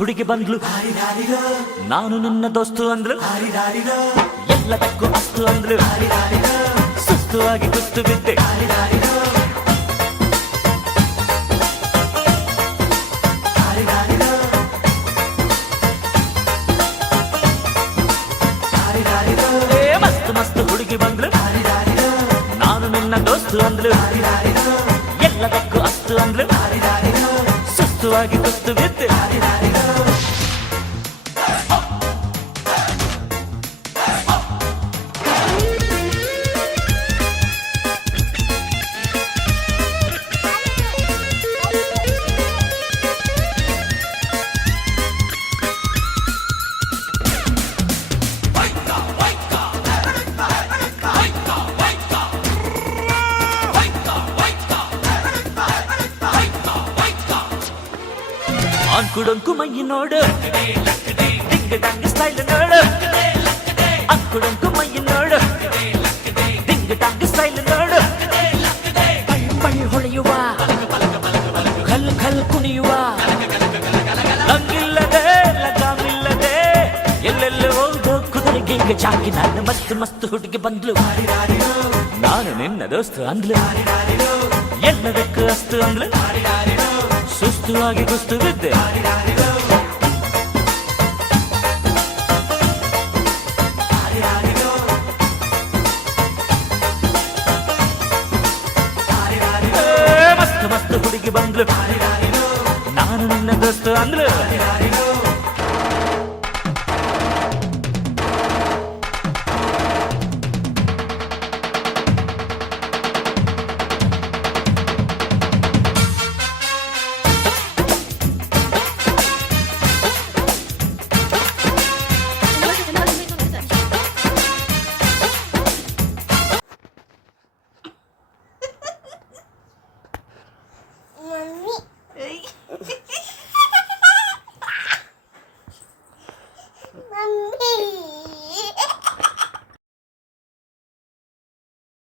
ಹುಡುಗಿ ಬಂದ್ಲು, ನಾನು ನಿನ್ನ ದೋಸ್ತು ಅಂದ್ಲು, ಎಲ್ಲದಕ್ಕೂ ಅಸ್ತು ಅಂದ್ಲು, ಸುಸ್ತು ಆಗಿ ಕುಸ್ತು ಬಿದ್ದೆ. ಮಸ್ತ್ ಮಸ್ತ್ ಹುಡುಗಿ ಬಂದ್ಲು, ನಾನು ನಿನ್ನ ದೋಸ್ತು ಅಂದ್ಲು, ಎಲ್ಲದಕ್ಕೂ ಅಸ್ತು ಅಂದ್ಲು, ಸುಸ್ತು ಆಗಿ ಕುಸ್ತು ಬಿದ್ದೆ. ಅಂಕುಡೊಂಕು ಮೈ ನೋಡು, ಡಿಂಗ್ ಡಂಗ್ ಸ್ಟೈಲ್ ನೋಡು, ಅಂಕುಡೊಂಕು ಮೈ ನೋಡು, ಡಿಂಗ್ ಡಂಗ್ ಸ್ಟೈಲ್ ನೋಡು, ಪಳ್ ಪಳ್ ಹೊಳೆಯುವ, ಖಲ್ ಖಲ್ ಕುಣಿಯುವ, ಲಂಗಿಲ್ಲದೆ ಲಗಾಮಿಲ್ಲದೆ ಎಲ್ಲೆಲ್ಲ ಹೋದೋ ಕುದುರೆಗೆ ಚಾಕಿ. ನಾನು ಮಸ್ತ್ ಮಸ್ತ್ ಹುಡುಗಿ ಬಂದ್ಲು, ನಾನು ನಿನ್ನ ದೋಸ್ತು ಅಂದ್ಲು, ಎಲ್ಲದಕ್ಕೂ ಅಸ್ತು ಅಂದ್ಲು, ಸುಸ್ತು ಆಗಿ ಕುಸ್ತು ಬಿದ್ದೆ. ಮಸ್ತ್ ಮಸ್ತ್ ಹುಡುಗಿ ಬಂದ್ಲು, ನಾನು ನಿನ್ನ ದೋಸ್ತು ಅಂದ್ಲು,